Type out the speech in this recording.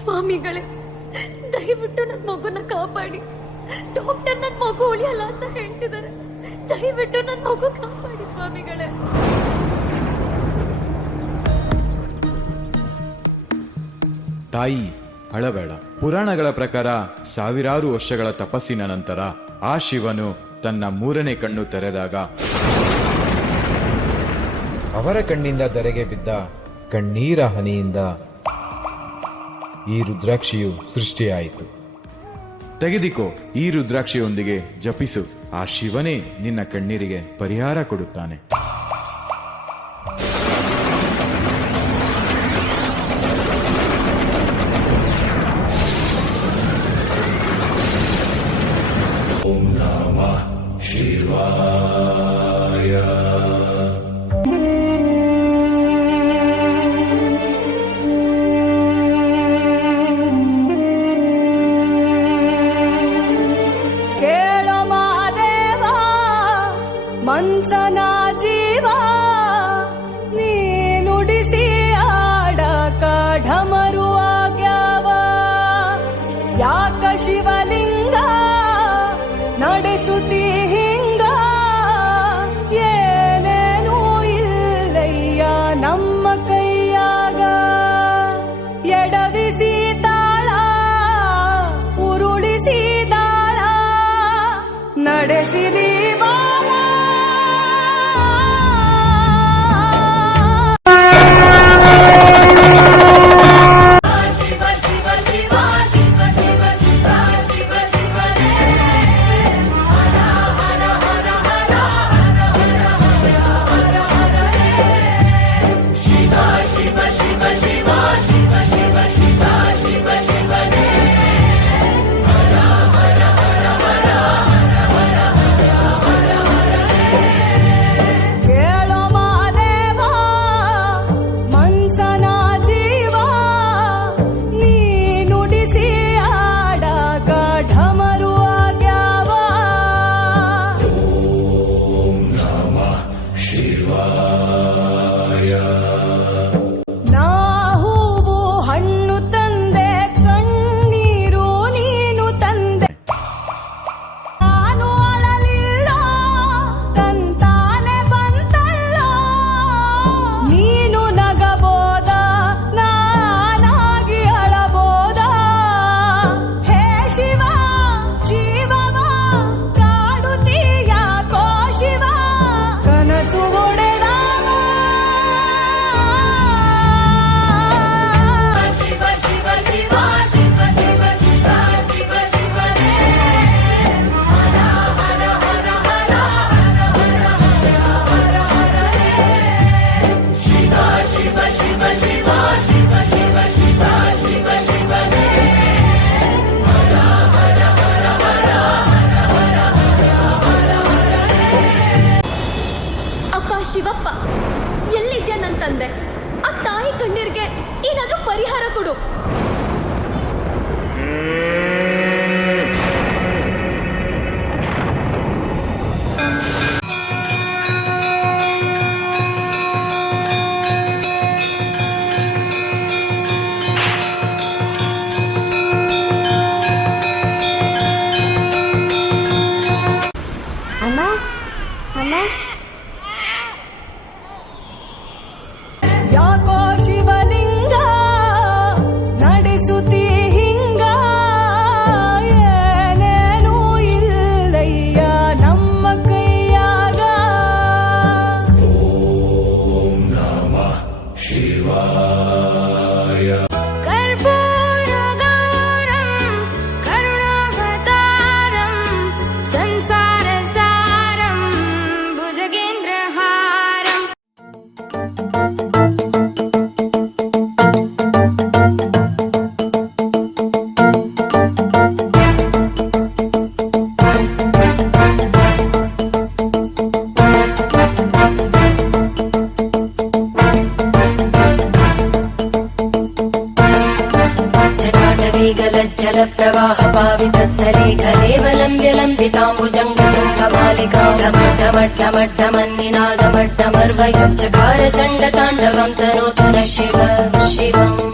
ಸ್ವಾಮಿಗಳೇ, ದಯವಿಟ್ಟು ನನ್ನ ಮಗುನ ಕಾಪಾಡಿ. ಡಾಕ್ಟರ್ ನನ್ನ ಮಗು ಉಳಿಯಲ್ಲ ಅಂತ ಹೇಳ್ತಿದ್ದಾರೆ. ದಯವಿಟ್ಟು ನನ್ನ ಮಗು ಕಾಪಾಡಿ ಸ್ವಾಮಿಗಳೇ. ತಾಯಿ, ಅಳಬೇಡ. ಪುರಾಣಗಳ ಪ್ರಕಾರ ಸಾವಿರಾರು ವರ್ಷಗಳ ತಪಸ್ಸಿನ ನಂತರ ಆ ಶಿವನು ತನ್ನ 3ನೇ ಕಣ್ಣು ತೆರೆದಾಗ ಅವರ ಕಣ್ಣಿಂದ ಧರೆಗೆ ಬಿದ್ದ ಕಣ್ಣೀರ ಹನಿಯಿಂದ ಈ ರುದ್ರಾಕ್ಷಿಯು ಸೃಷ್ಟಿಯಾಯಿತು. ತೆಗೆದಿಕೋ, ಈ ರುದ್ರಾಕ್ಷಿಯೊಂದಿಗೆ ಜಪಿಸು. ಆ ಶಿವನೇ ನಿನ್ನ ಕಣ್ಣೀರಿಗೆ ಪರಿಹಾರ ಕೊಡುತ್ತಾನೆ. ಓಂ ನಮಃ ಶಿವಾಯ. ಮನ್ಸನ ಜೀವ ನೀ ನುಡಿಸಿ ಆಡಕ ಢಮರುವಾಗ್ಯಾವ. ಯಾಕ ಶಿವಲಿಂಗ ನಡೆಸುತ್ತಿ ಹಿಂಗ, ಏನೇನೂ ಇಲ್ಲಯ್ಯ ನಮ್ಮ ಕೈಯಾಗ. ಎಡವಿಸಿ ತಾಳ ಉರುಳಿಸಿ ದಾಳ ನಡೆಸಿದಿ ಶಿವಪ್ಪ, ಎಲ್ಲಿದ್ಯಾ ನನ್ನ ತಂದೆ? ಆ ತಾಯಿ ಕಣ್ಣೀರಿಗೆ ಏನಾದ್ರೂ ಪರಿಹಾರ ಕೊಡು. ಅಮ್ಮ ಅಮ್ಮ, ಯಾಕೋ ಶಿವಲಿಂಗ ನಡೆಸುತ್ತಿ ಹಿಂಗ, ಏನೇನೂ ಇಲ್ಲಯ್ಯ ನಮ್ಮ ಕೈಯಾಗ. ಓಂ ನಮಃ ಶಿವಾಯ. ಕರ್ಪೂರ ಗೌರಂ ಕರುಣಾವತಾರಂ ಸಂಸಾರ ಸಾರಂ ಭುಜಗೇಂದ್ರ ಹಾರಂ. जल प्रवाह पावितस्थले कलेवलम्ब्य लम्बिताम्बुजङ्गतुङ्गमालिकां ढमड्ढमड्ढमड्ढमन्निनादमड्ढमर्वयं चकार चण्डताण्डवं तनोतु नः शिवम्